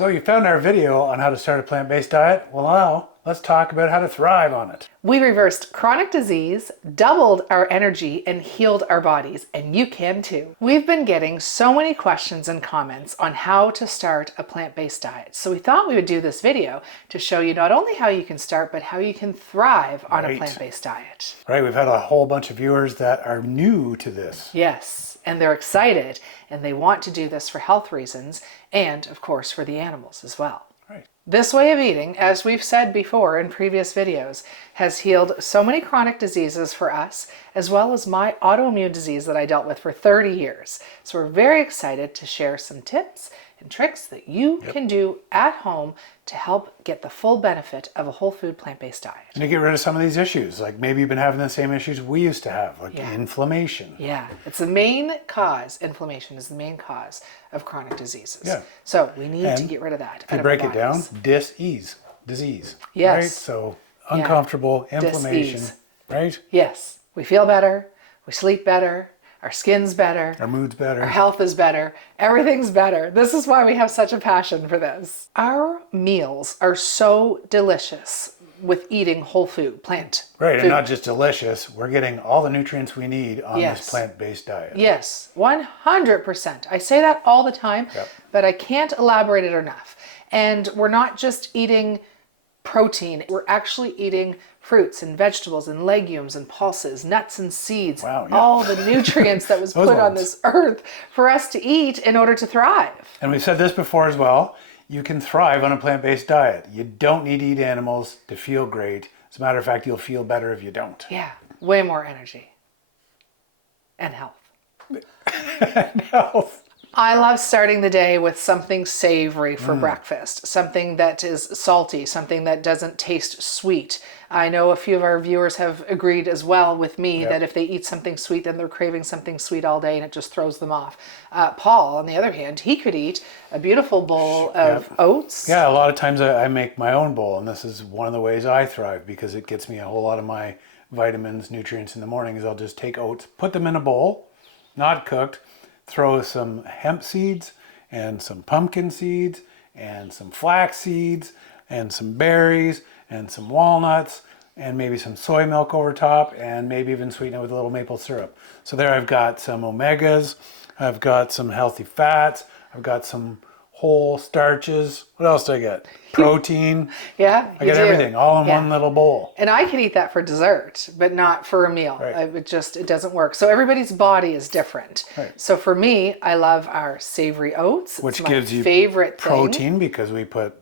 So you found our video on how to start a plant-based diet. Well, now let's talk about how to thrive on it. We reversed chronic disease, doubled our energy, and healed our bodies, and you can too. We've been getting so many questions and comments on how to start a plant-based diet. So we thought we would do this video to show you not only how you can start, but how you can thrive on a plant-based diet. Right, we've had a whole bunch of viewers that are new to this. Yes, and they're excited, and they want to do this for health reasons, and of course for the animals as well. Right. This way of eating, as we've said before in previous videos, has healed so many chronic diseases for us, as well as my autoimmune disease that I dealt with for 30 years. So we're very excited to share some tips and tricks that you can do at home to help get the full benefit of a whole food plant-based diet. And to get rid of some of these issues, like maybe you've been having the same issues we used to have, like inflammation. Yeah, it's the main cause, inflammation is the main cause of chronic diseases. Yeah. So we need to get rid of that. If you break it down, disease. Yes. Right? So uncomfortable, inflammation, Dis-ease. right? Yes, we feel better, we sleep better, our skin's better, Our mood's better. our health is better, everything's better. This is why we have such a passion for this. Our meals are so delicious with eating whole food, plant Right, food. and not just delicious, we're getting all the nutrients we need on this plant-based diet. Yes, 100%. I say that all the time, but I can't elaborate it enough. And we're not just eating protein, we're actually eating fruits and vegetables and legumes and pulses, nuts and seeds, all the nutrients that was put on this earth for us to eat in order to thrive. And we've said this before as well, you can thrive on a plant-based diet. You don't need to eat animals to feel great. As a matter of fact, you'll feel better if you don't. Yeah, way more energy and health. And health. I love starting the day with something savory for breakfast, something that is salty, something that doesn't taste sweet. I know a few of our viewers have agreed as well with me that if they eat something sweet, then they're craving something sweet all day and it just throws them off. Paul, on the other hand, he could eat a beautiful bowl of oats. Yeah, a lot of times I make my own bowl, and this is one of the ways I thrive because it gets me a whole lot of my vitamins, nutrients in the morning. Is I'll just take oats, put them in a bowl, not cooked, throw some hemp seeds and some pumpkin seeds and some flax seeds and some berries and some walnuts and maybe some soy milk over top and maybe even sweeten it with a little maple syrup. So there I've got some omegas, I've got some healthy fats, I've got some whole starches. What else do I get? Protein. Yeah, I get everything all in one little bowl. And I can eat that for dessert, but not for a meal. Right. It doesn't work. So everybody's body is different. Right. So for me, I love our savory oats. Which it's gives my you favorite protein because we put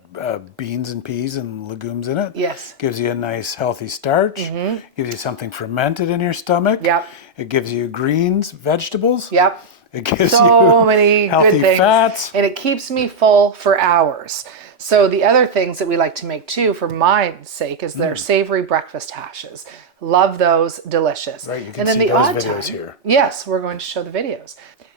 beans and peas and legumes in it. Yes. Gives you a nice healthy starch. Gives you something fermented in your stomach. Yep. It gives you greens, vegetables. Yep. It gives So you many healthy good things. fats. And it keeps me full for hours. So the other things that we like to make too, for my sake, is their savory breakfast hashes. Love those, delicious. Right, you can and then see the those odd videos time, here. Yes, we're going to show the videos.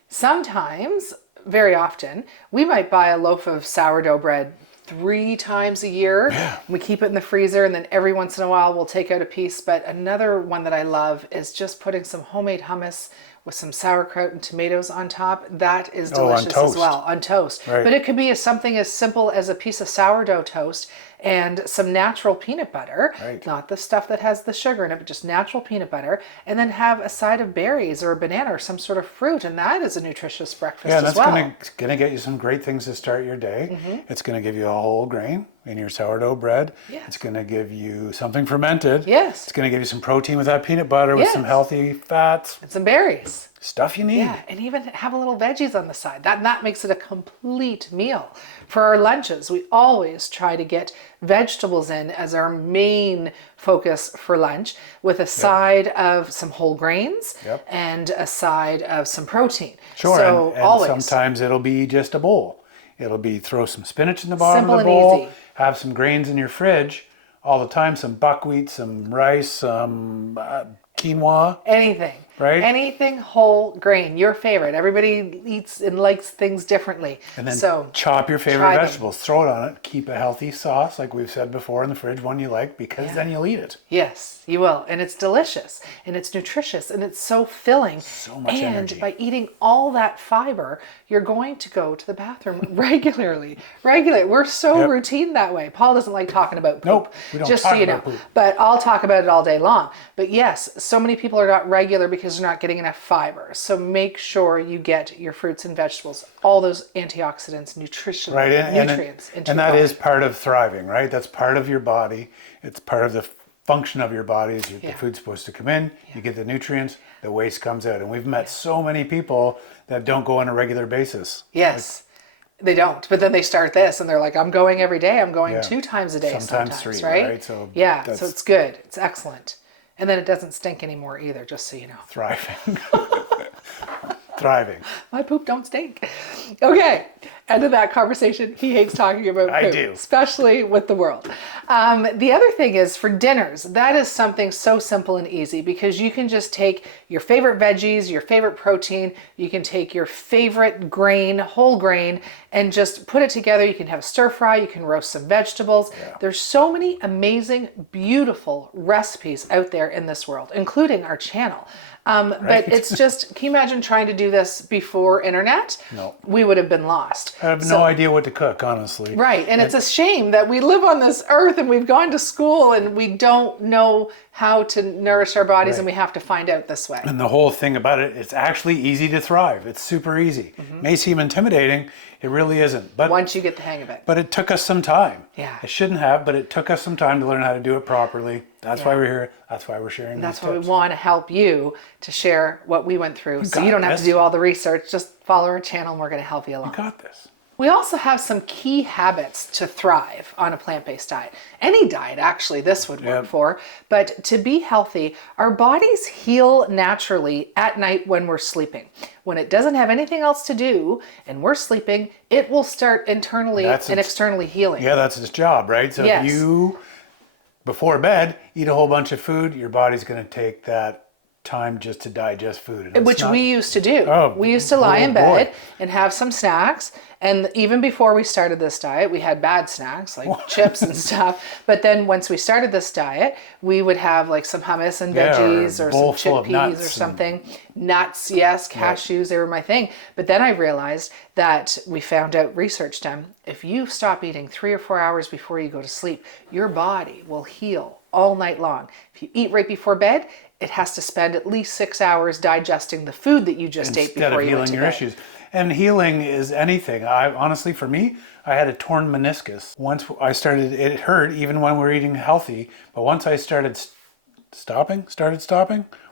Sometimes, very often, we might buy a loaf of sourdough bread 3 times a year. Yeah. We keep it in the freezer, and then every once in a while we'll take out a piece. But another one that I love is just putting some homemade hummus with some sauerkraut and tomatoes on top. That is delicious as well, on toast. Right. But it could be something as simple as a piece of sourdough toast and some natural peanut butter, not the stuff that has the sugar in it, but just natural peanut butter, and then have a side of berries or a banana or some sort of fruit, and that is a nutritious breakfast as well. Yeah, that's going to get you some great things to start your day. It's going to give you a whole grain in your sourdough bread. Yes. It's going to give you something fermented. Yes. It's going to give you some protein with that peanut butter with some healthy fats. And some berries. Stuff you need. Yeah, and even have a little veggies on the side. That makes it a complete meal. For our lunches, we always try to get vegetables in as our main focus for lunch, with a side of some whole grains and a side of some protein. Sure, so and always. sometimes it'll be just a bowl. It'll be throw some spinach in the bottom Simple of the and bowl, easy. have some grains in your fridge all the time, some buckwheat, some rice, some quinoa. Anything. right? Anything whole grain, your favorite. Everybody eats and likes things differently. And then so chop your favorite try them. vegetables, throw it on it, keep a healthy sauce, like we've said before in the fridge, one you like, because then you'll eat it. Yes, you will. And it's delicious and it's nutritious and it's so filling. So much and energy. by eating all that fiber, you're going to go to the bathroom regularly. We're so routine that way. Paul doesn't like talking about poop. Nope, we don't just talk so you know. about poop. But I'll talk about it all day long. But yes, so many people are not regular because they're not getting enough fiber. So make sure you get your fruits and vegetables, all those antioxidants, nutritional nutrients into and your that body. is part of thriving, right? That's part of your body. It's part of the function of your body. Is the food's supposed to come in, you get the nutrients, the waste comes out. And we've met so many people that don't go on a regular basis. Yes. They don't, but then they start this and they're like, I'm going every day. I'm going 2 times a day sometimes 3, right? So so it's good. It's excellent. And then it doesn't stink anymore either, just so you know. Thriving. Thriving. My poop don't stink. Okay, end of that conversation. He hates talking about poop. I do. Especially with the world. The other thing is for dinners, that is something so simple and easy because you can just take your favorite veggies, your favorite protein, you can take your favorite grain, whole grain, and just put it together. You can have a stir fry, you can roast some vegetables. There's so many amazing, beautiful recipes out there in this world, including our channel. But it's just, can you imagine trying to do this before internet? No. We would have been lost. I have no idea what to cook, honestly. Right. And it's a shame that we live on this earth and we've gone to school and we don't know how to nourish our bodies and we have to find out this way. And the whole thing about it, it's actually easy to thrive. It's super easy. May seem intimidating. It really isn't. But once you get the hang of it. But it took us some time. Yeah. It shouldn't have, but it took us some time to learn how to do it properly. That's why we're here. That's why we're sharing these That's why tips. we want to help you to share what we went through. So you don't have to this. do all the research. Just follow our channel and we're going to help you along. You got this. We also have some key habits to thrive on a plant-based diet. Any diet, actually, this would work for. But to be healthy, our bodies heal naturally at night when we're sleeping. When it doesn't have anything else to do and we're sleeping, it will start internally and externally healing. Yeah, that's its job, right? So if you, before bed, eat a whole bunch of food, your body's going to take that time just to digest food. And Which we used to do. Oh, we used to lie in bed boy. and have some snacks. And even before we started this diet, we had bad snacks like chips and stuff. But then once we started this diet, we would have like some hummus and veggies or some chickpeas or something. Nuts, yes, cashews, they were my thing. But then I realized that we found out research done. If you stop eating 3 or 4 hours before you go to sleep, your body will heal all night long. If you eat right before bed, it has to spend at least 6 hours digesting the food that you just ate before you went to bed. Instead of healing your issues. And healing is anything. Honestly, for me, I had a torn meniscus. Once I started, it hurt even when we were eating healthy. But once I started stopping,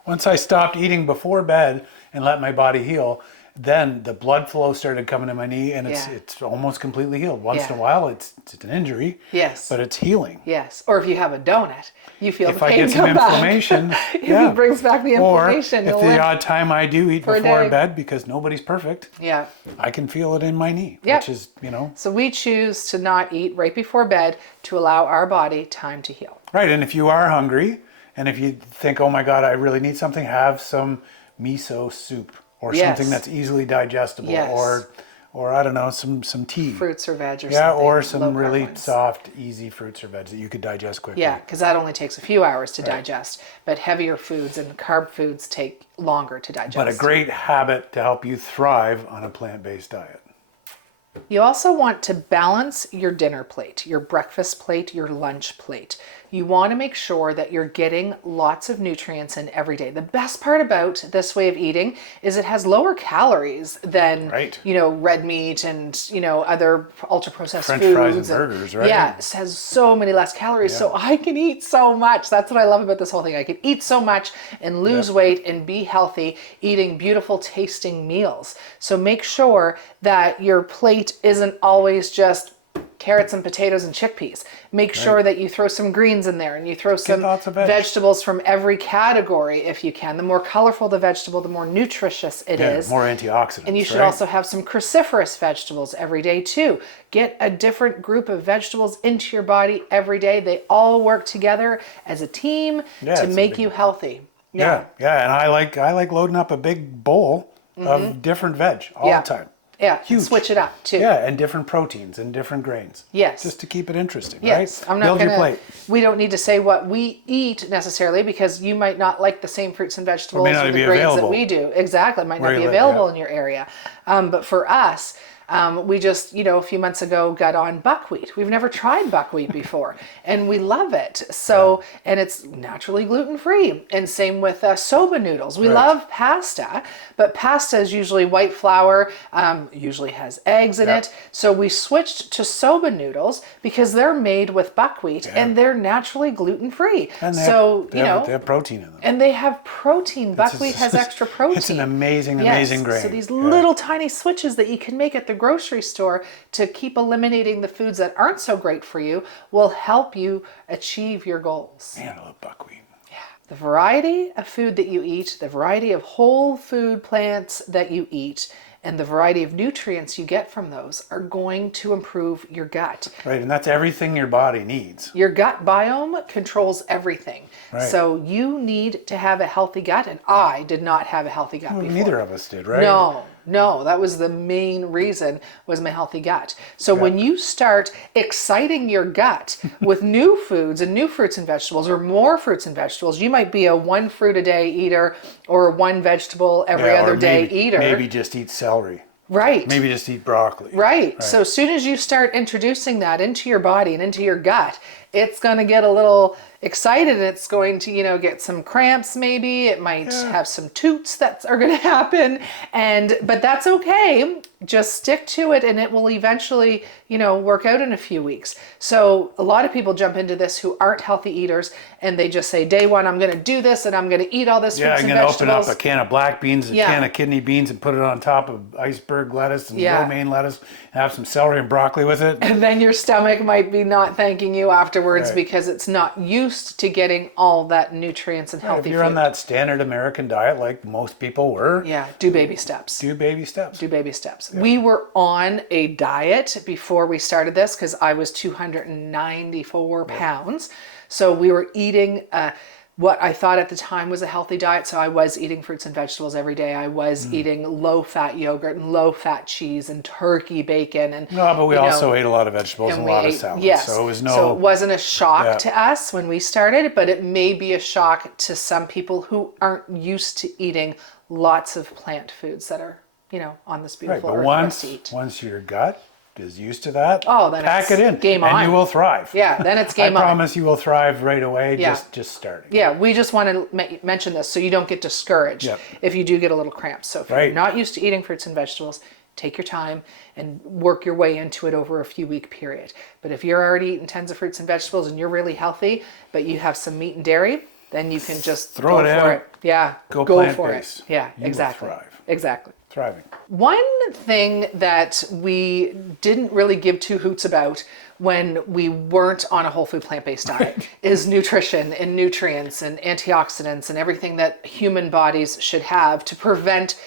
once I stopped eating before bed and let my body heal, then the blood flow started coming to my knee and it's almost completely healed. Once in a while, it's an injury, but it's healing. Yes, or if you have a donut, you feel the pain If I get some inflammation, if it brings back the inflammation. Or if the odd time I do eat before bed, because nobody's perfect, yeah, I can feel it in my knee, which is, So we choose to not eat right before bed to allow our body time to heal. Right, and if you are hungry, and if you think, oh my God, I really need something, have some miso soup. Or something that's easily digestible, or I don't know, some tea. Fruits or veg or something. Yeah, or some really soft, easy fruits or veg that you could digest quickly. Yeah, because that only takes a few hours to digest. But heavier foods and carb foods take longer to digest. But a great habit to help you thrive on a plant-based diet. You also want to balance your dinner plate, your breakfast plate, your lunch plate. You want to make sure that you're getting lots of nutrients in every day. The best part about this way of eating is it has lower calories than, red meat and, other ultra-processed French foods. fries and burgers, right? Yeah, it has so many less calories. So I can eat so much. That's what I love about this whole thing. I can eat so much and lose weight and be healthy eating beautiful tasting meals. So make sure that your plate isn't always just carrots and potatoes and chickpeas. Make sure that you throw some greens in there and you throw some vegetables from every category if you can. The more colorful the vegetable, the more nutritious it is. More antioxidants. And you should also have some cruciferous vegetables every day too. Get a different group of vegetables into your body every day. They all work together as a team to make you healthy. Yeah, yeah, and I like loading up a big bowl of different veg all the time. Yeah, Huge. switch it up too. Yeah, and different proteins and different grains. Yes. Just to keep it interesting, Yes, right? I'm not Build your gonna. plate. We don't need to say what we eat necessarily because you might not like the same fruits and vegetables not or the be grains that available we do. Exactly, it might not where be you live, available yeah. in your area. But for us, we just, a few months ago got on buckwheat. We've never tried buckwheat before, and we love it. So, and it's naturally gluten-free. And same with soba noodles. We love pasta, but pasta is usually white flour, usually has eggs in it. So we switched to soba noodles because they're made with buckwheat and they're naturally gluten-free. And they have protein in them. And they have protein. Buckwheat has extra protein. It's an amazing grain. So these little tiny switches that you can make at the grocery store to keep eliminating the foods that aren't so great for you will help you achieve your goals. Man, I love buckwheat. Yeah. The variety of food that you eat, the variety of whole food plants that you eat, and the variety of nutrients you get from those are going to improve your gut. Right, and that's everything your body needs. Your gut biome controls everything. Right. So you need to have a healthy gut, and I did not have a healthy gut before. Neither of us did, right? No, that was the main reason was my healthy gut. So when you start exciting your gut with new foods and new fruits and vegetables or more fruits and vegetables, you might be a one fruit a day eater or one vegetable every other day eater. Maybe just eat celery. Right. Maybe just eat broccoli. Right. So as soon as you start introducing that into your body and into your gut, it's going to get a little excited and it's going to, get some cramps maybe. It might have some toots that are going to happen. But that's okay. Just stick to it and it will eventually, work out in a few weeks. So a lot of people jump into this who aren't healthy eaters and they just say, day one, I'm going to do this and I'm going to eat all this fruits and vegetables. I'm going to open up a can of black beans, a can of kidney beans and put it on top of iceberg lettuce and romaine lettuce and have some celery and broccoli with it. And then your stomach might be not thanking you afterwards because it's not used to getting all that nutrients and healthy food. If you're on that standard American diet like most people were. Do baby steps. Do baby steps. Do baby steps. Yeah. We were on a diet before we started this because I was 294 pounds. So we were eating what I thought at the time was a healthy diet. So I was eating fruits and vegetables every day. I was eating low-fat yogurt and low-fat cheese and turkey bacon. And but we also ate a lot of vegetables and a lot of salads. Yes. So it wasn't a shock to us when we started, but it may be a shock to some people who aren't used to eating lots of plant foods that are, on this beautiful earth for us to eat. Once your gut is used to that, then pack it in game on. and you will thrive. Yeah, then it's game on. I promise you will thrive right away, just starting. Yeah, we just want to mention this so you don't get discouraged if you do get a little cramp. So if you're not used to eating fruits and vegetables, take your time and work your way into it over a few week period. But if you're already eating tons of fruits and vegetables and you're really healthy, but you have some meat and dairy, then you can just throw it out. For it. Yeah, go for it. Yeah, you exactly. Will thrive. Exactly. Thriving. One thing that we didn't really give two hoots about when we weren't on a whole food plant-based diet is nutrition and nutrients and antioxidants and everything that human bodies should have to prevent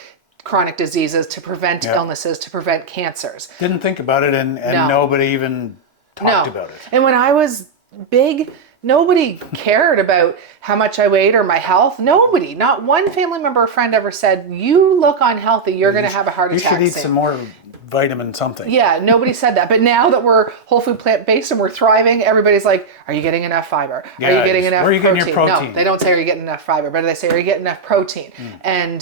chronic diseases, to prevent illnesses, to prevent cancers. Didn't think about it and nobody even talked about it. And when I was big, nobody cared about how much I weighed or my health. Nobody, not one family member or friend ever said, you look unhealthy, you're going to have a heart attack. You should eat some more vitamin something. Yeah, nobody said that. But now that we're whole food plant-based and we're thriving, everybody's like, are you getting enough fiber? Are you getting enough protein? Where are you getting your protein? No, they don't say, are you getting enough fiber? But they say, are you getting enough protein? And,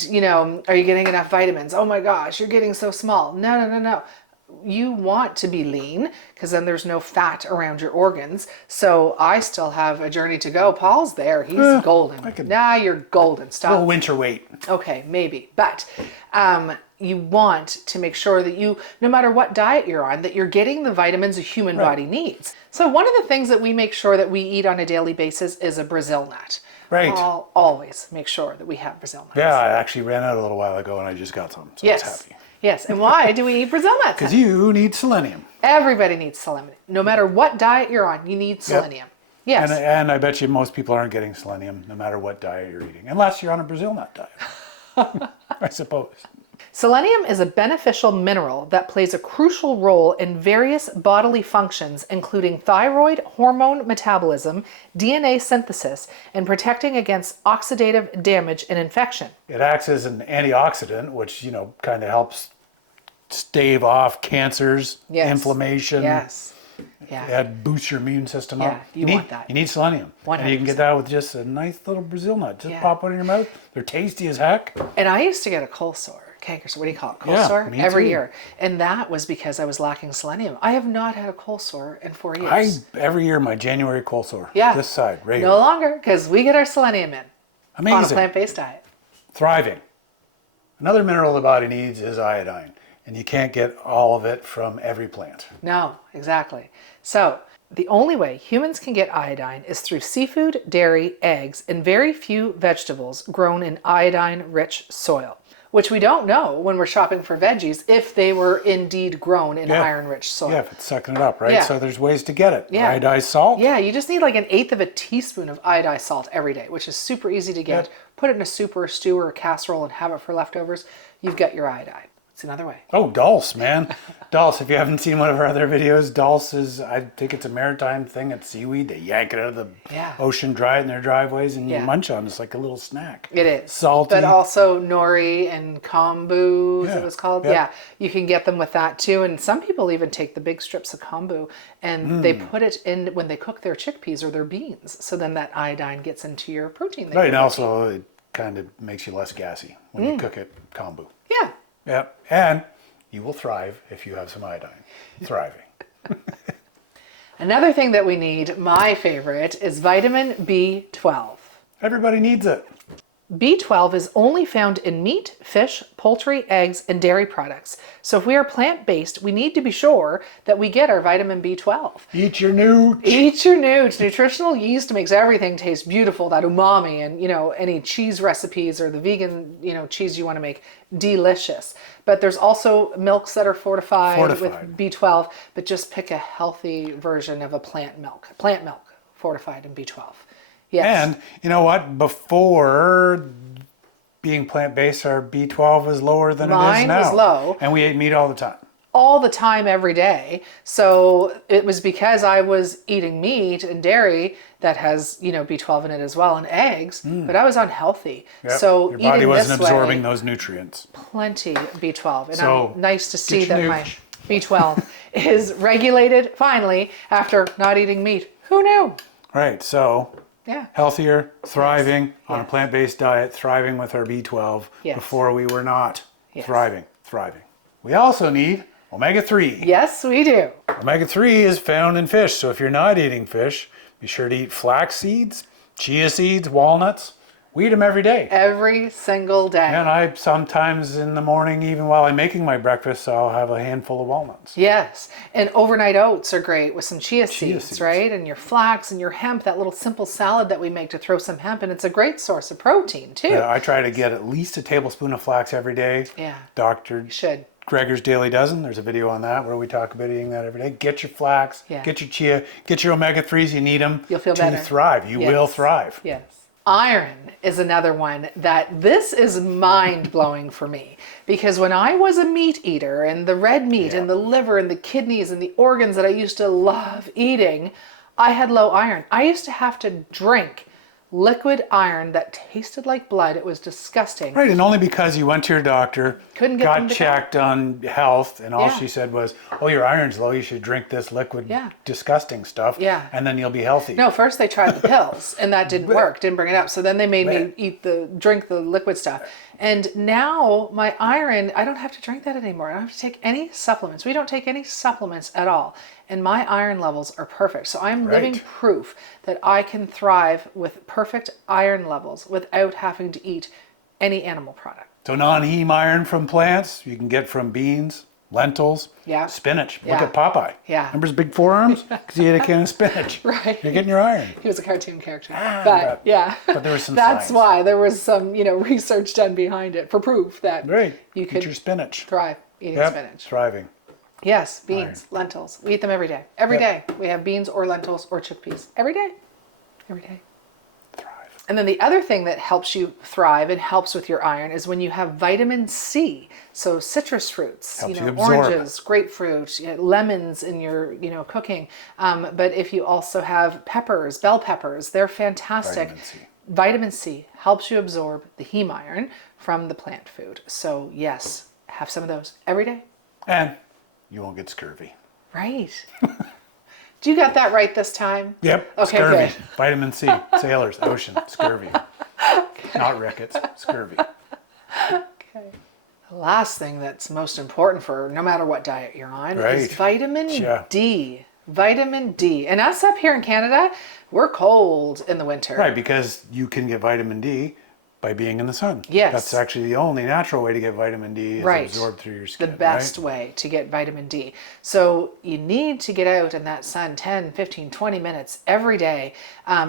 are you getting enough vitamins? Oh my gosh, you're getting so small. No. You want to be lean because then there's no fat around your organs. So I still have a journey to go. Paul's there. He's golden. You're golden. Stop. A little winter weight. Okay, maybe. But you want to make sure that you, no matter what diet you're on, that you're getting the vitamins a human body needs. So one of the things that we make sure that we eat on a daily basis is a Brazil nut. Right. I'll always make sure that we have Brazil nuts. Yeah, I actually ran out a little while ago and I just got some. So I was happy. Yes, and why do we eat Brazil nuts? Because you need selenium. Everybody needs selenium. No matter what diet you're on, you need selenium. Yes. And I bet you most people aren't getting selenium no matter what diet you're eating, unless you're on a Brazil nut diet, I suppose. Selenium is a beneficial mineral that plays a crucial role in various bodily functions, including thyroid hormone metabolism, DNA synthesis, and protecting against oxidative damage and infection. It acts as an antioxidant, which, kind of helps stave off cancers, inflammation. Yes. Yeah. That boosts your immune system up. You want that. You need selenium. 100%. And you can get that with just a nice little Brazil nut. Just pop one in your mouth. They're tasty as heck. And I used to get a cold sore. Canker sore, what do you call it? Cold sore? Me every too. year. And that was because I was lacking selenium. I have not had a cold sore in 4 years. Every year, my January cold sore. Yeah. This side, right No here. longer, because we get our selenium in. Amazing. On a plant-based diet. Thriving. Another mineral the body needs is iodine. And you can't get all of it from every plant. No, exactly. So, the only way humans can get iodine is through seafood, dairy, eggs, and very few vegetables grown in iodine-rich soil, which we don't know when we're shopping for veggies if they were indeed grown in iron-rich soil. Yeah, if it's sucking it up, right? Yeah. So there's ways to get it. Yeah. Iodized salt. Yeah, you just need like 1/8 of a teaspoon of iodized salt every day, which is super easy to get. Yep. Put it in a soup or a stew or a casserole and have it for leftovers. You've got your iodine. It's another way. Oh, dulse, man. Dulse, if you haven't seen one of our other videos, dulse is, I think it's a maritime thing. It's seaweed. They yank it out of the ocean, dry it in their driveways, and you munch on it. It's like a little snack. It is. Salty. But also nori and kombu, as it was called. Yep. Yeah, you can get them with that too. And some people even take the big strips of kombu and they put it in when they cook their chickpeas or their beans. So then that iodine gets into your protein. Right, and also it kind of makes you less gassy when you cook it kombu. Yeah. Yeah, and you will thrive if you have some iodine. Thriving. Another thing that we need, my favorite, is vitamin B12. Everybody needs it. B12 is only found in meat, fish, poultry, eggs, and dairy products. So if we are plant-based, we need to be sure that we get our vitamin B12. Eat your nooch. Eat your nooch. Nutritional yeast makes everything taste beautiful, that umami, and any cheese recipes or the vegan, cheese you want to make, delicious. But there's also milks that are fortified with B12, but just pick a healthy version of a plant milk fortified in B12. Yes. And you know what? Before being plant-based, our B12 was lower than it is now. Mine was low. And we ate meat all the time. All the time, every day. So it was because I was eating meat and dairy that has, B12 in it as well, and eggs, but I was unhealthy. Yep. So your body eating wasn't this absorbing way, those nutrients. plenty B12. And So, I'm nice to see that my nooch. B12 is regulated finally after not eating meat. Who knew? Right, so Yeah. healthier, thriving on a Yes. plant-based diet, thriving with our B12. Yes. Before we were not. Yes. Thriving. We also need omega-3. Yes, we do. Omega-3 is found in fish, so if you're not eating fish, be sure to eat flax seeds, chia seeds, walnuts. We eat them every day. Every single day. And I sometimes in the morning, even while I'm making my breakfast, I'll have a handful of walnuts. Yes. And overnight oats are great with some chia seeds, right? And your flax and your hemp, that little simple salad that we make to throw some hemp in. It's a great source of protein too. I try to get at least a tablespoon of flax every day. Yeah. Dr. Should. Gregor's Daily Dozen. There's a video on that where we talk about eating that every day. Get your flax, get your chia, get your omega-3s. You need them. You'll feel to better. thrive. You will thrive. Yes. Iron is another one that this is mind-blowing for me, because when I was a meat eater and the red meat and the liver and the kidneys and the organs that I used to love eating, I had low iron. I used to have to drink liquid iron that tasted like blood. It was disgusting. Right, and only because you went to your doctor, Couldn't get them got to checked on health, and all she said was, oh, your iron's low, you should drink this liquid, disgusting stuff, and then you'll be healthy. No, first they tried the pills, and that didn't work, didn't bring it up. So then they made me drink the liquid stuff. And now my iron, I don't have to drink that anymore. I don't have to take any supplements. We don't take any supplements at all. And my iron levels are perfect. So I'm living proof that I can thrive with perfect iron levels without having to eat any animal product. So non-heme iron from plants, you can get from beans, lentils, spinach. Look at Popeye. Remember his big forearms? Because he ate a can of spinach. Right. You're getting your iron. He was a cartoon character. But there was some that's science. why there was some, research done behind it for proof that you could eat your spinach. thrive eating spinach. Thriving. Yes, beans, lentils. We eat them every day. Every day we have beans or lentils or chickpeas. Every day. Every day. And then the other thing that helps you thrive and helps with your iron is when you have vitamin C. So citrus fruits, Helps you absorb oranges, grapefruit, lemons in your, cooking. But if you also have peppers, bell peppers, they're fantastic. Vitamin C. Vitamin C helps you absorb the heme iron from the plant food. So yes, have some of those every day. And you won't get scurvy. Right. Do you got that right this time? Yep. Okay, Scurvy. good. Vitamin C. Sailors. Ocean. Scurvy. Not rickets. Scurvy. Okay. The last thing that's most important for no matter what diet you're on Right. is vitamin Yeah. D. Vitamin D. And us up here in Canada, we're cold in the winter. Right, because you can get vitamin D by being in the sun. Yes. That's actually the only natural way to get vitamin D is Right. absorbed through your The skin. best right? way to get vitamin D. So you need to get out in that sun 10, 15, 20 minutes every day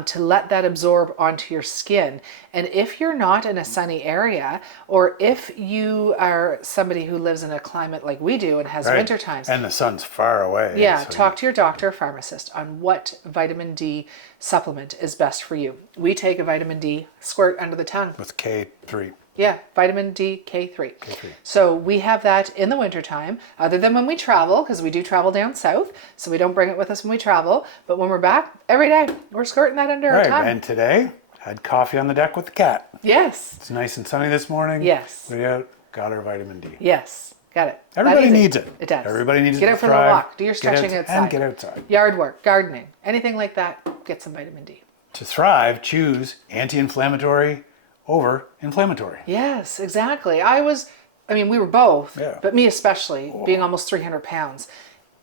to let that absorb onto your skin. And if you're not in a sunny area, or if you are somebody who lives in a climate like we do and has Right. winter times, And the sun's far away. yeah, so talk to your doctor or pharmacist on what vitamin D supplement is best for you. We take a vitamin D squirt under the tongue. with K3. Yeah, vitamin D K3. K3. So we have that in the wintertime, other than when we travel, because we do travel down south, so we don't bring it with us when we travel. But when we're back, every day, we're squirting that under our Right, tongue. and today, had coffee on the deck with the cat. Yes, It's nice and sunny this morning. Yes. We out, got our vitamin D. yes, got it. That Everybody easy. needs it. It does. Everybody needs Get it out to for a thrive. walk, do your Get stretching out- outside. And get outside. Yard work, gardening, anything like that, get some vitamin D. To thrive, choose anti-inflammatory over inflammatory. Yes, exactly. We were both, Yeah. but me especially, being almost 300 pounds,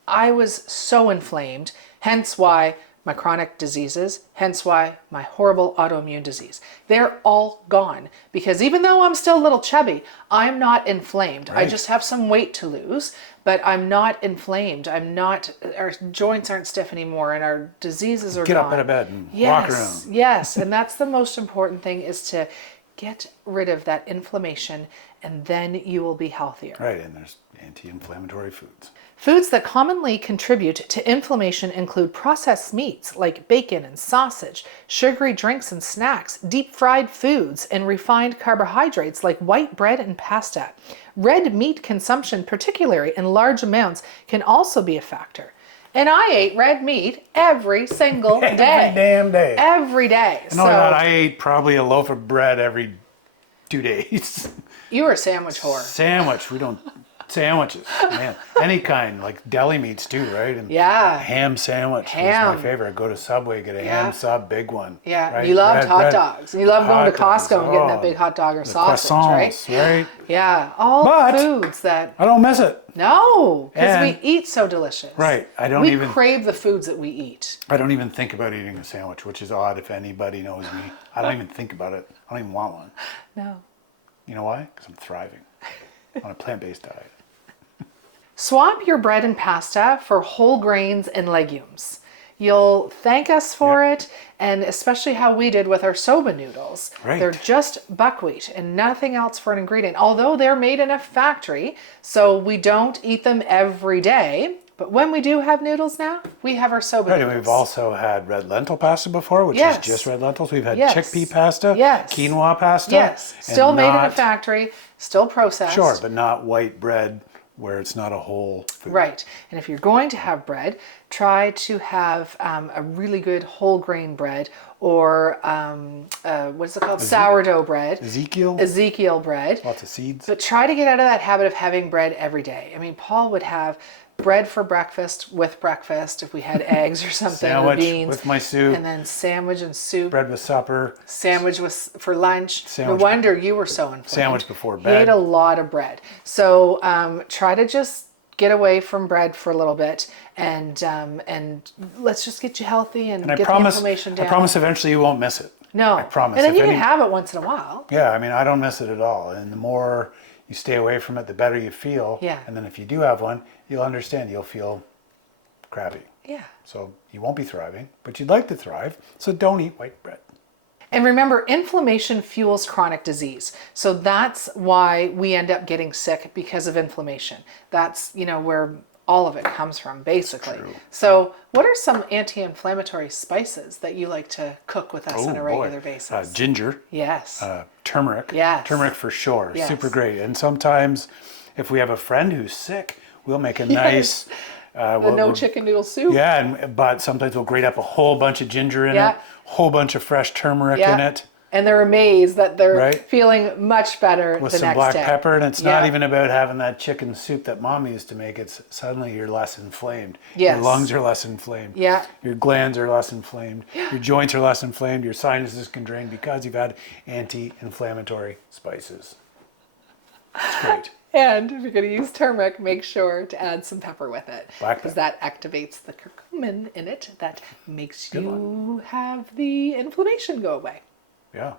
I was so inflamed, hence why my chronic diseases, hence why my horrible autoimmune disease. They're all gone because even though I'm still a little chubby, I'm not inflamed. I Right. just have some weight to lose, but I'm not inflamed. Our joints aren't stiff anymore and our diseases are Get gone. up out of bed and Yes, walk around. yes, and that's the most important thing is to get rid of that inflammation and then you will be healthier. Right, and there's anti-inflammatory foods. Foods that commonly contribute to inflammation include processed meats like bacon and sausage, sugary drinks and snacks, deep fried foods, and refined carbohydrates like white bread and pasta. Red meat consumption, particularly in large amounts, can also be a factor. And I ate red meat every single day. Every damn day. Every day. And only that, I ate probably a loaf of bread every 2 days. You were a sandwich whore. Sandwich. We don't... Sandwiches. Man. Any kind. Like deli meats too, right? And Yeah. ham sandwich was Ham. my favorite. Go to Subway, get a Yeah. ham sub, big one. Yeah, right? you loved Red hot bread. dogs. And you loved going to Hot dogs. Costco and getting that Oh, big hot dog or the sausage, croissants, right? Yeah, all But- foods that... I don't miss it. No, because we And- eat so delicious. Right. We crave the foods that we eat. I don't even think about eating a sandwich, which is odd if anybody knows me. I don't even think about it. I don't even want one. No. You know why? Because I'm thriving on a plant-based diet. Swap your bread and pasta for whole grains and legumes. You'll thank us for it, and especially how we did with our soba noodles. Right. They're just buckwheat and nothing else for an ingredient, although they're made in a factory, so we don't eat them every day. But when we do have noodles now, we have our soba Right, noodles. and we've also had red lentil pasta before, which Yes. is just red lentils. We've had Yes. chickpea pasta, Yes. quinoa pasta. Yes, and still made in a not- factory, still processed. Sure, but not white bread where it's not a whole food. Right. And if you're going to have bread, try to have a really good whole grain bread or what's it called? Sourdough bread. Ezekiel bread. Lots of seeds. But try to get out of that habit of having bread every day. I mean, Paul would have bread for breakfast with breakfast if we had eggs or something, or Sandwich beans. with my soup. And then sandwich and soup. Bread with supper. Sandwich was for lunch. Sandwich- No wonder you were so inflamed. Sandwich before He bed. ate a lot of bread. So try to just get away from bread for a little bit, and let's just get you healthy and And get the inflammation down. I promise eventually you won't miss it. No, I promise. And then If you can any- have it once in a while. Yeah, I mean, I don't miss it at all. And the more you stay away from it, the better you feel. Yeah. And then if you do have one, you'll understand. You'll feel crappy. Yeah. So you won't be thriving, but you'd like to thrive. So don't eat white bread. And remember, inflammation fuels chronic disease. So that's why we end up getting sick, because of inflammation. That's, where all of it comes from, basically. True. So what are some anti-inflammatory spices that you like to cook with us on a regular basis? Ginger. Yes. Turmeric. Yes. Turmeric for sure. Yes. Super great. And sometimes if we have a friend who's sick, we'll make a nice... no chicken noodle soup. Yeah, but sometimes we'll grate up a whole bunch of ginger in Yeah. it, whole bunch of fresh turmeric in it. And they're amazed that they're Right. feeling much better With the some next black day. pepper, and it's not even about having that chicken soup that Mom used to make. It's suddenly you're less inflamed. Yes. Your lungs are less inflamed. Yeah. Your glands are less inflamed. Your joints are less inflamed. Your sinuses can drain because you've had anti-inflammatory spices. It's great. And if you're going to use turmeric, make sure to add some pepper with it. Black Because pepper. that activates the curcumin in it that makes Good you have the inflammation go away. Yeah.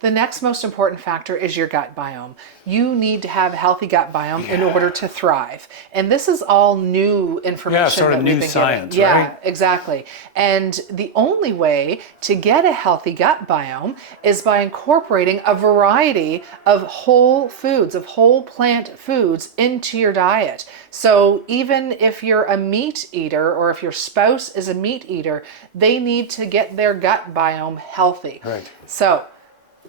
The next most important factor is your gut biome. You need to have a healthy gut biome in order to thrive. And this is all new information sort of that new we've been science, given. right? Yeah, exactly. And the only way to get a healthy gut biome is by incorporating a variety of whole foods, of whole plant foods into your diet. So even if you're a meat eater or if your spouse is a meat eater, they need to get their gut biome healthy. Right. So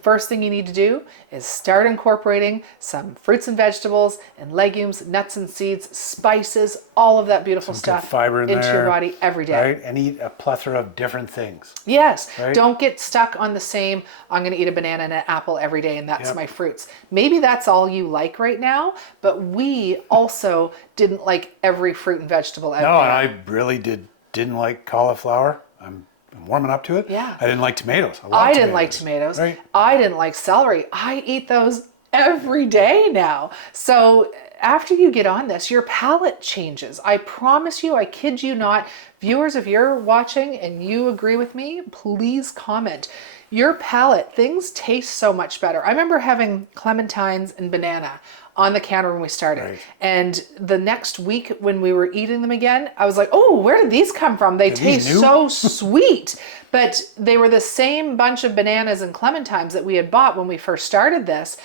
first thing you need to do is start incorporating some fruits and vegetables and legumes, nuts and seeds, spices, all of that beautiful stuff fiber in into your there, body every day. Right? And eat a plethora of different things. Yes. Right? Don't get stuck on the same, I'm going to eat a banana and an apple every day and that's my fruits. Maybe that's all you like right now, but we also didn't like every fruit and vegetable out No, there. and I really didn't like cauliflower. I'm warming up to it. Yeah. I didn't like tomatoes. I didn't like tomatoes. Right. I didn't like celery. I eat those every day now. So after you get on this, your palate changes. I promise you, I kid you not. Viewers, if you're watching and you agree with me, please comment. Your palate, things taste so much better. I remember having clementines and banana on the counter when we started. Right. And the next week when we were eating them again, I was like, oh, where did these come from? They taste new? so sweet. But they were the same bunch of bananas and clementines that we had bought when we first started this.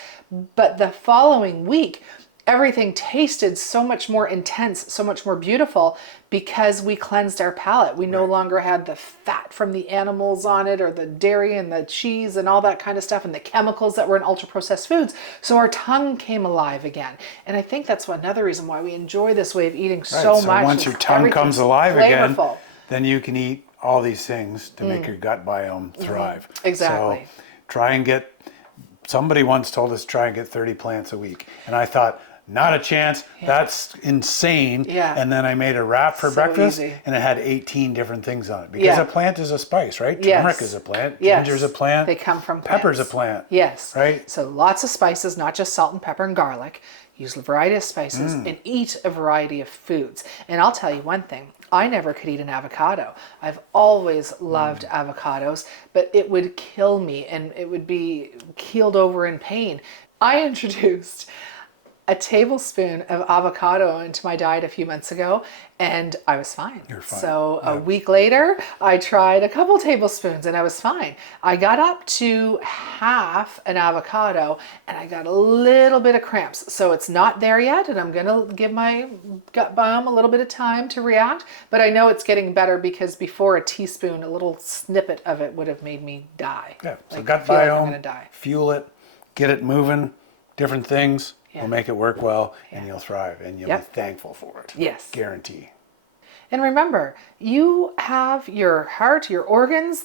But the following week, everything tasted so much more intense, so much more beautiful because we cleansed our palate. We no longer had the fat from the animals on it or the dairy and the cheese and all that kind of stuff and the chemicals that were in ultra processed foods. So our tongue came alive again. And I think that's another reason why we enjoy this way of eating so much. Once your tongue comes alive again, flavorful. then you can eat all these things to make your gut biome thrive. Exactly. So try and get, somebody once told us try and get 30 plants a week. And I thought, not a chance. That's insane. Yeah. And then I made a wrap for So breakfast easy. and it had 18 different things on it. Because a plant is a spice, right? Yes. Turmeric is a plant. Yes. Ginger's a plant. They come from Pepper's a plants. plant. Yes. Right? So lots of spices, not just salt and pepper and garlic. Use a variety of spices and eat a variety of foods. And I'll tell you one thing. I never could eat an avocado. I've always loved avocados, but it would kill me and it would be keeled over in pain. I introduced a tablespoon of avocado into my diet a few months ago and I was fine. You're fine. So a week later, I tried a couple tablespoons and I was fine. I got up to half an avocado and I got a little bit of cramps. So it's not there yet and I'm gonna give my gut biome a little bit of time to react, but I know it's getting better because before a teaspoon, a little snippet of it would have made me die. Yeah. So Like, gut feel like I'm biome, gonna die. fuel it, get it moving, different things Yeah. will make it work well and you'll thrive and you'll Yep. be thankful for it. Yes. Guarantee. And remember, you have your heart, your organs,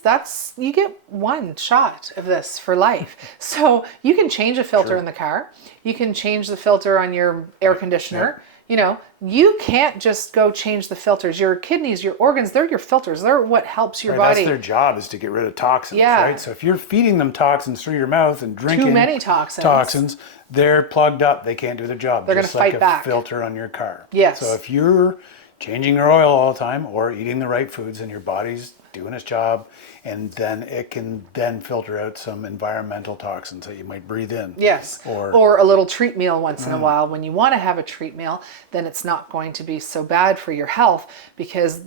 you get one shot of this for life. So you can change a filter in the car. You can change the filter on your air conditioner. You know, you can't just go change the filters. Your kidneys, your organs, they're your filters. They're what helps your body. That's their job, is to get rid of toxins, Yeah. right? So if you're feeding them toxins through your mouth and drinking Too many toxins. they're plugged up. They can't do their job. They're just gonna like fight a back. filter on your car. Yes. So if you're changing your oil all the time or eating the right foods and your body's doing its job, and then it can then filter out some environmental toxins that you might breathe in. Yes. Or a little treat meal once in a while. When you want to have a treat meal, then it's not going to be so bad for your health because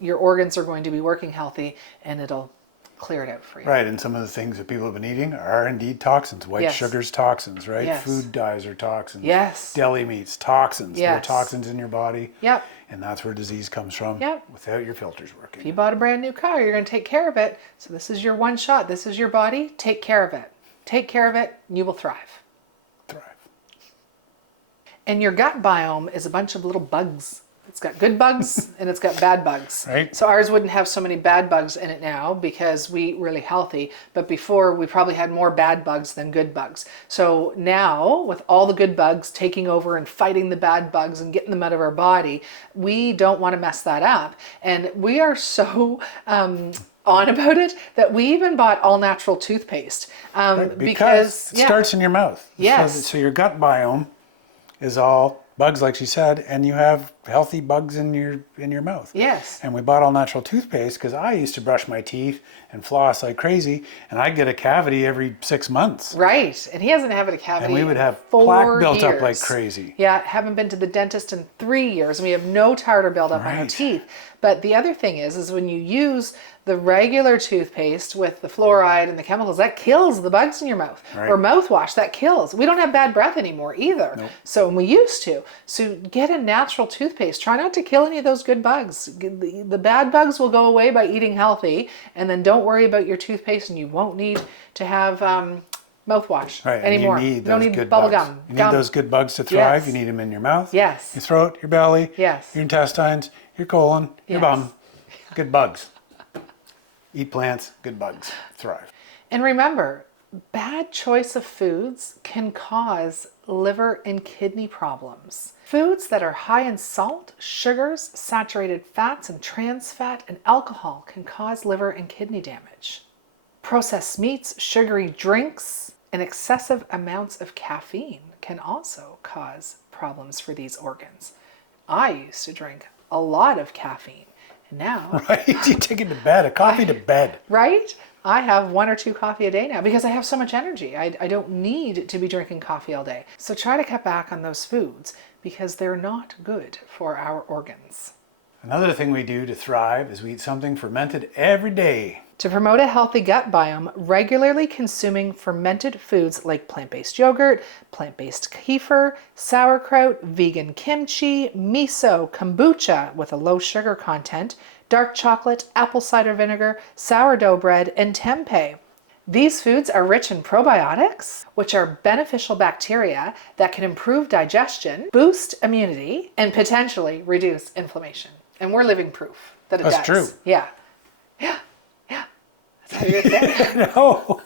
your organs are going to be working healthy and it'll clear it out for you. Right, and some of the things that people have been eating are indeed toxins. White Yes. sugar's toxins, right? Yes. Food dyes are toxins. Yes. Deli meats, toxins. There are Yes. toxins in your body. Yep. And that's where disease comes from Yep. without your filters working. If you bought a brand new car, you're going to take care of it. So this is your one shot. This is your body. Take care of it. Take care of it. You will thrive. Thrive. And your gut biome is a bunch of little bugs. It's got good bugs and it's got bad bugs. Right. So ours wouldn't have so many bad bugs in it now because we eat really healthy. But before, we probably had more bad bugs than good bugs. So now, with all the good bugs taking over and fighting the bad bugs and getting them out of our body, we don't want to mess that up. And we are so on about it that we even bought all natural toothpaste. Because it starts in your mouth. Yes. So your gut biome is all bugs, like she said, and you have healthy bugs in your mouth. Yes. And we bought all natural toothpaste because I used to brush my teeth and floss like crazy, and I'd get a cavity every 6 months. Right. And he hasn't had a cavity And we would in have 4 plaque built up years. like crazy. Yeah, haven't been to the dentist in 3 years. And we have no tartar buildup on our Right. teeth. But the other thing is when you use the regular toothpaste with the fluoride and the chemicals, that kills the bugs in your mouth. Right. Or mouthwash, that kills. We don't have bad breath anymore either. Nope. So we used to. So get a natural toothpaste. Try not to kill any of those good bugs. The bad bugs will go away by eating healthy. And then don't worry about your toothpaste, and you won't need to have mouthwash Right, anymore. and you need You don't those need good bubble bugs. gum. You Gum. need those good bugs to thrive. Yes. You need them in your mouth, Yes. your throat, your belly, Yes. your intestines, your colon, your Yes. bum. Good bugs. Eat plants, good bugs. Thrive. And remember, bad choice of foods can cause liver and kidney problems. Foods that are high in salt, sugars, saturated fats, and trans fat and alcohol can cause liver and kidney damage. Processed meats, sugary drinks, and excessive amounts of caffeine can also cause problems for these organs. I used to drink a lot of caffeine, and now, Right? You take it to bed, a coffee to bed. right? I have 1 or 2 coffee a day now because I have so much energy. I don't need to be drinking coffee all day. So try to cut back on those foods because they're not good for our organs. Another thing we do to thrive is we eat something fermented every day. To promote a healthy gut biome, regularly consuming fermented foods like plant-based yogurt, plant-based kefir, sauerkraut, vegan kimchi, miso, kombucha with a low sugar content, dark chocolate, apple cider vinegar, sourdough bread, and tempeh. These foods are rich in probiotics, which are beneficial bacteria that can improve digestion, boost immunity, and potentially reduce inflammation. And we're living proof that it does. That's true. Yeah. Yeah. Yeah. That's how you're saying. No.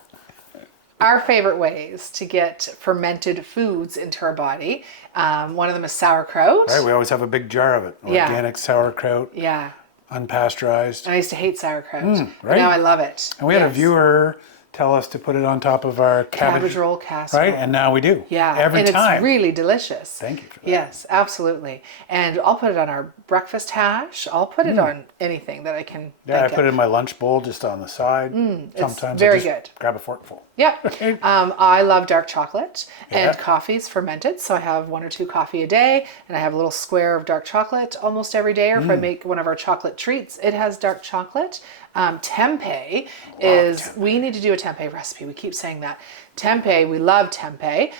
Our favorite ways to get fermented foods into our body, one of them is sauerkraut. Right, we always have a big jar of it. Yeah. Organic sauerkraut, Yeah. unpasteurized. And I used to hate sauerkraut. But right. now I love it. And we had a Yes. viewer tell us to put it on top of our Cabbage roll casserole. Right, and now we do. Yeah, Every and time. it's really delicious. Thank you for that. Yes, absolutely. And I'll put it on our breakfast hash. I'll put it on anything that I can Yeah, I think put of. it in my lunch bowl just on the side. Sometimes very I just good. grab a forkful. Yeah. I love dark chocolate and Yeah. coffee's fermented. So I have 1 or 2 coffee a day, and I have a little square of dark chocolate almost every day. Or if I make one of our chocolate treats, it has dark chocolate. Tempeh is, tempeh. we need to do a tempeh recipe. We keep saying that. Tempeh, we love tempeh.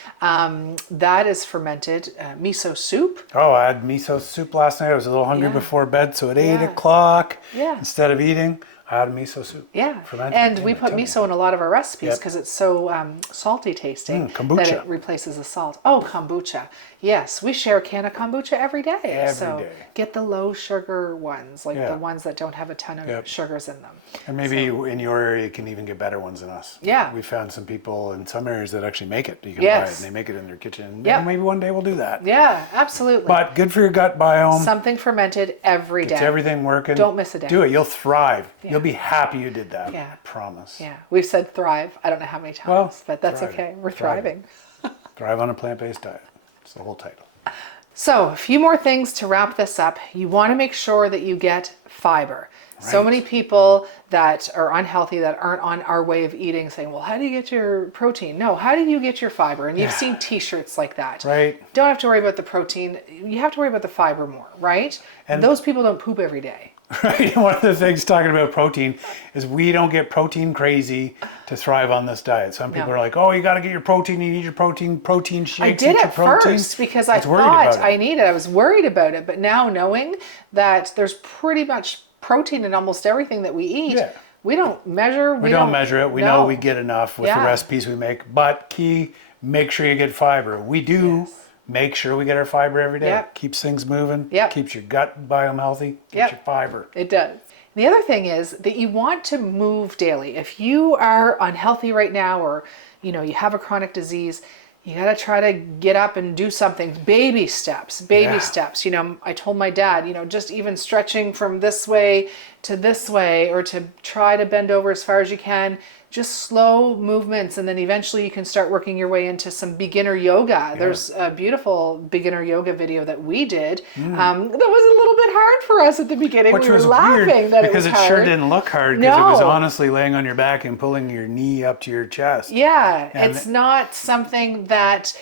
That is fermented miso soup. Oh, I had miso soup last night. I was a little hungry Yeah. before bed, so at Yeah. 8 o'clock, Yeah. instead of eating, I had a miso soup. Yeah, Fermented. and we Yeah, put tell me. miso in a lot of our recipes Yep. because it's so salty tasting that kombucha. it replaces the salt. Oh, kombucha. Yes, we share a can of kombucha every day. Every so day. get the low sugar ones, like Yeah. the ones that don't have a ton of Yep. sugars in them. And maybe in your area, you can even get better ones than us. Yeah. We found some people in some areas that actually make it. You can buy Yes. it, and they make it in their kitchen. Yep. And maybe one day we'll do that. Yeah, absolutely. But good for your gut biome. Something fermented every day. It's everything working. Don't miss a day. Do it. You'll thrive. You'll be happy you did that. Yeah. I promise. Yeah, we've said thrive. I don't know how many times, Well, but that's thriving. okay. We're Thriving. thriving. Thrive on a plant-based diet. It's the whole title. So, a few more things to wrap this up. You want to make sure that you get fiber. So Right. many people that are unhealthy that aren't on our way of eating saying, well, how do you get your protein? No, how do you get your fiber? And you've Yeah. seen t-shirts like that. Right. Don't have to worry about the protein. You have to worry about the fiber more, right? And And- those people don't poop every day. Right. One of the things talking about protein is we don't get protein crazy to thrive on this diet. Some people No. are like, oh, you got to get your protein. You need your protein shakes. I did eat your at protein. first because I was worried thought about it. I needed. I was worried about it, but now knowing that there's pretty much protein in almost everything that we eat, Yeah. we don't measure. We don't measure it. We know we get enough with the Yeah. recipes we make. But key, make sure you get fiber. We do make sure we get our fiber every day. Yep. Keeps things moving. Yep. Keeps your gut biome healthy. Get Yep. your fiber. It does. The other thing is that you want to move daily. If you are unhealthy right now, or you have a chronic disease, you got to try to get up and do something. Baby steps. I told my dad, just even stretching from this way, or to try to bend over as far as you can, just slow movements. And then eventually you can start working your way into some beginner yoga. Yeah. There's a beautiful beginner yoga video that we did. That was a little bit hard for us at the beginning. Which we were was laughing weird that because it was it sure hard. didn't look hard because it was No. honestly laying on your back and pulling your knee up to your chest. Yeah, And it's not something that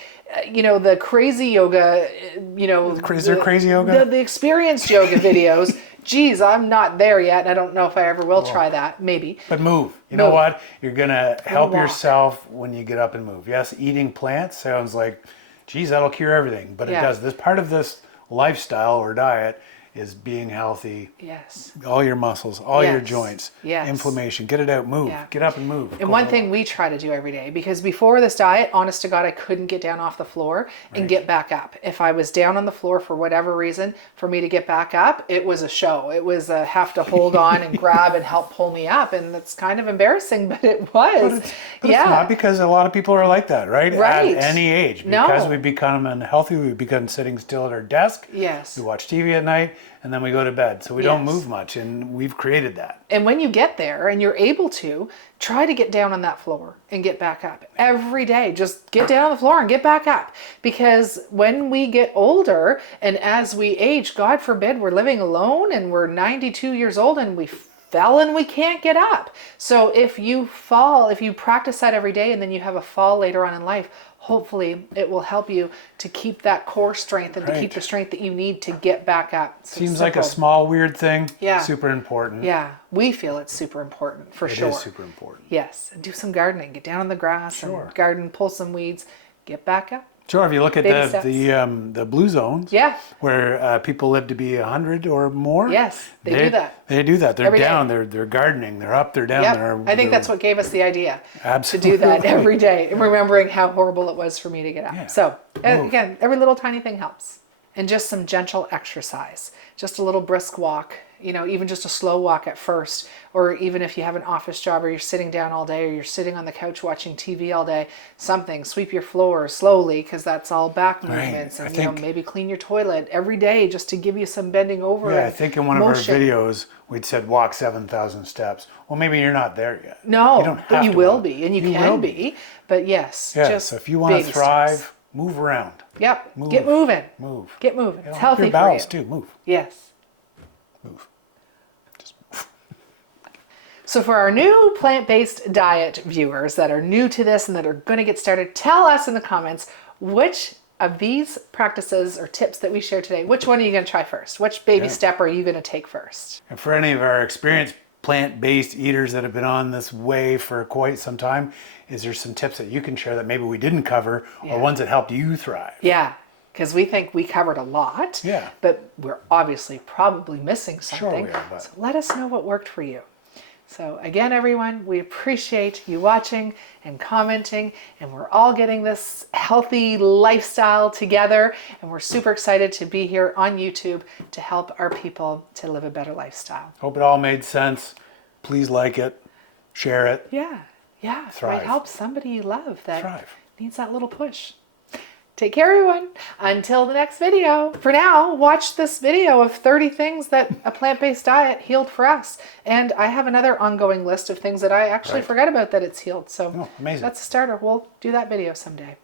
the crazy yoga, Is there crazy yoga? the experienced yoga videos. Geez, I'm not there yet, and I don't know if I ever will try that. Maybe. But move. You know what? You're going to help walk. yourself when you get up and move. Yes, eating plants sounds like, geez, that'll cure everything. But it does. This part of this lifestyle or diet is being healthy. Yes. All your muscles, all your joints, Yes. inflammation. Get it out, move. Yeah. Get up and move. And one thing we try to do every day, because before this diet, honest to God, I couldn't get down off the floor and get back up. If I was down on the floor for whatever reason, for me to get back up, it was a show. It was a have to hold on and grab and help pull me up. And it's kind of embarrassing, but it was. But it's not, because a lot of people are like that, right? Right. At any age. No. Because we've become unhealthy, we've become sitting still at our desk. Yes. We watch TV at night, and then we go to bed. So we don't Yes. move much, and we've created that. And when you get there and you're able to, try to get down on that floor and get back up every day. Just get down on the floor and get back up. Because when we get older and as we age, God forbid, we're living alone and we're 92 years old and we fell and we can't get up. So if you fall, if you practice that every day and then you have a fall later on in life, hopefully it will help you to keep that core strength and to keep the strength that you need to get back up. So Seems like a small, weird thing. Yeah. Super important. Yeah, we feel it's super important for sure. It is super important. Yes, and do some gardening. Get down on the grass and garden, pull some weeds, get back up. Sure, if you look at the blue zones, where people live to be 100 or more, Yes, they do that. They do that. They're Every down. day. They're gardening. They're up. They're down. Yep. I think that's what gave us the idea Absolutely. to do that every day, remembering how horrible it was for me to get up. Yeah. So again, every little tiny thing helps. And just some gentle exercise, just a little brisk walk, even just a slow walk at first, or even if you have an office job or you're sitting down all day or you're sitting on the couch watching TV all day, sweep your floor slowly, because that's all back movements. And maybe clean your toilet every day just to give you some bending over. Yeah, I think in one of our videos we'd said walk 7,000 steps. Well, maybe you're not there yet. No, you don't have but you to will walk. be, and you can be. But yes, Yeah, just so if you want to baby thrive, steps. move around. Yep, Move. get moving. Move. Get moving. It's Help healthy your bowels for you. too. Move. Yes. Move. Just move. So for our new plant-based diet viewers that are new to this and that are going to get started, tell us in the comments which of these practices or tips that we share today, which one are you going to try first? Which baby step are you going to take first? And for any of our experienced plant-based eaters that have been on this way for quite some time, is there some tips that you can share that maybe we didn't cover, or ones that helped you thrive? Yeah, because we think we covered a lot, but we're obviously probably missing something. Sure we are, but... So let us know what worked for you. So again, everyone, we appreciate you watching and commenting, and we're all getting this healthy lifestyle together, and we're super excited to be here on YouTube to help our people to live a better lifestyle. Hope it all made sense. Please like it, share it. Yeah, Thrive. might help somebody you love that Thrive. needs that little push. Take care, everyone. Until the next video. For now, watch this video of 30 things that a plant-based diet healed for us. And I have another ongoing list of things that I actually forgot about that it's healed. So amazing. that's a starter. We'll do that video someday.